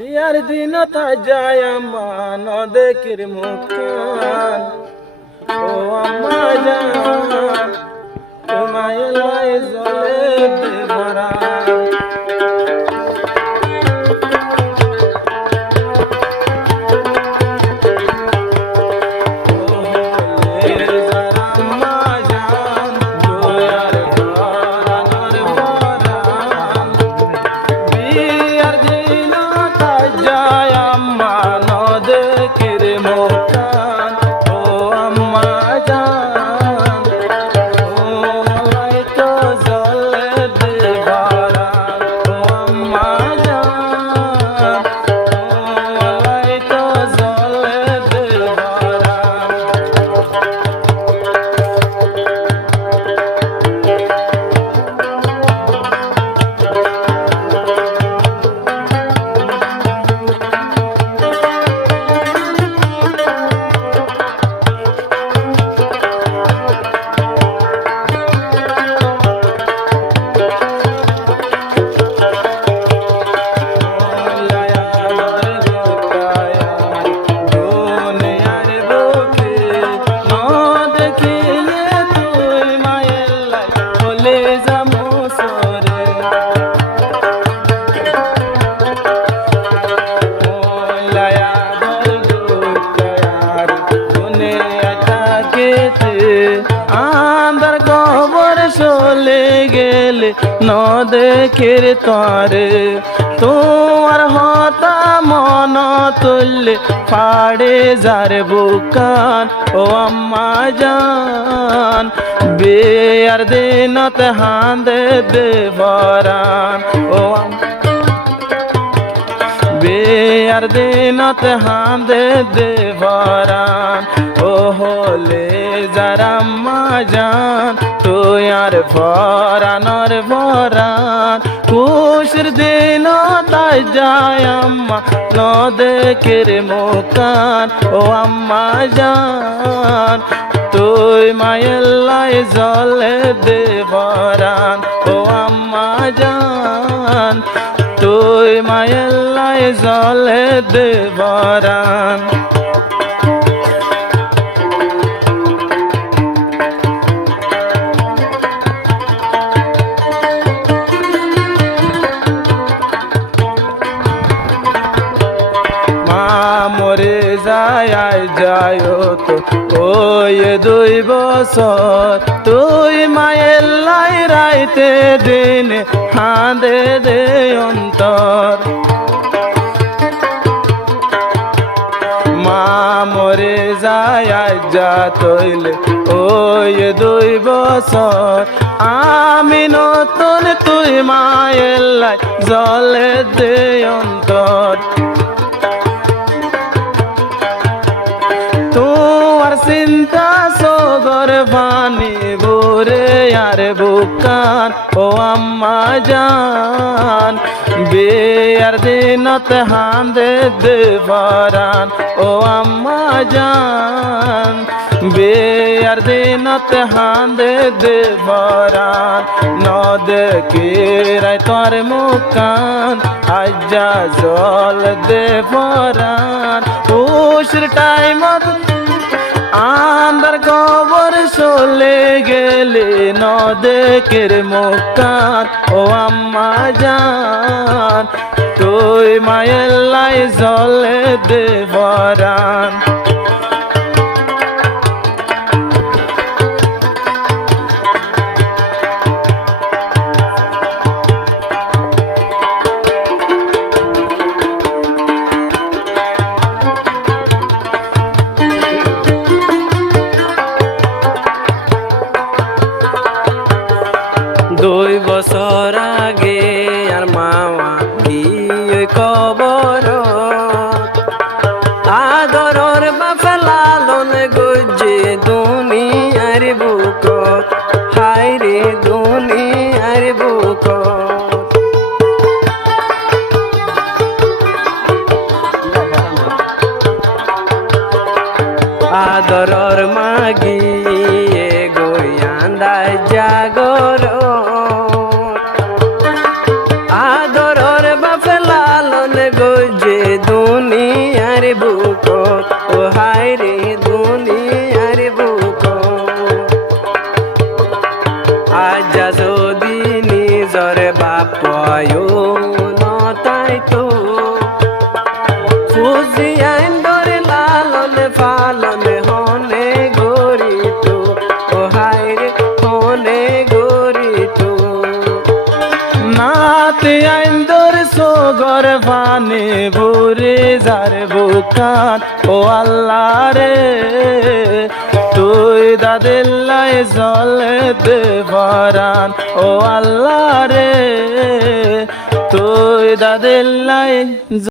বিয়ার দিন তা যায় আম্মা নদেকের মুখান ও আম্মা জান তোমায় লাই জলে দেবরা आंदर गोबर चले गेले न देखेर तरे তোমার হতা মন তুললে ফাড়ে যারে বুকান ও আম্মা জান বেয়ার দিনত হাঁদে দেবরান ও বেয়ার দিনত হাঁদে দেবরান ও হলে যারাম্মা জান তুই আর ভরানর ভরান খুশির দিন তাই যায় আম্মা নদেকের মুখান ও আম্মা জান তুই মায়ের লাই জলে দেবরান ও আম্মা জান তুই মায়ের লাই জলে দেবরান মরে যায় যায় তো ওই 2 বছর তুই মায়ের লাই রাইতে দিন হাঁদে দে অন্তর মা মরে যায় যা তৈলে ওই 2 বছর আমি নতুন তুই মায়ের লাই জলে দে অন্তর তোমার চিন্তা সগর পানি ভরে আর বুকান ও আম্মা জান বেয়ার দিনত হাঁদে দেবরান ও আম্মা জান বেয়ার দিনত হাঁদে দেবরান নদেকের তোর মুখান আজ্জা জল দেবরান উশর টাইমত আন্দার কবর চলে গেলে নদেকের মুখান ও আম্মা জান তুই মায়ের লাই জলে দেবরান দুই বছর আগে আর মামা গিয়ে কবর আদরর বাপে লালন গুজে দুনিয়ার বুক হায় রে দুনিয়ার বুক আদরর মাগিয়ে গোয়ান্দায় জাগর আদরর বাপে লালন গুজে দুনিয়ার বুক ও হায় রে দুনিয়ার বুক আজ যদি নিজর বাপয় নতাই তো খুঁজি আইন্দর লালন ফালন হনে গরিত ও হায় রে হনে গরিত নাতে আইন্দর সোগর ফানে ভরে যার বুকান ও আল্লাহ রে তুই দাদিল্লাই জলে দে ভরান ও আল্লাহ রে তুই দাদিল্লাই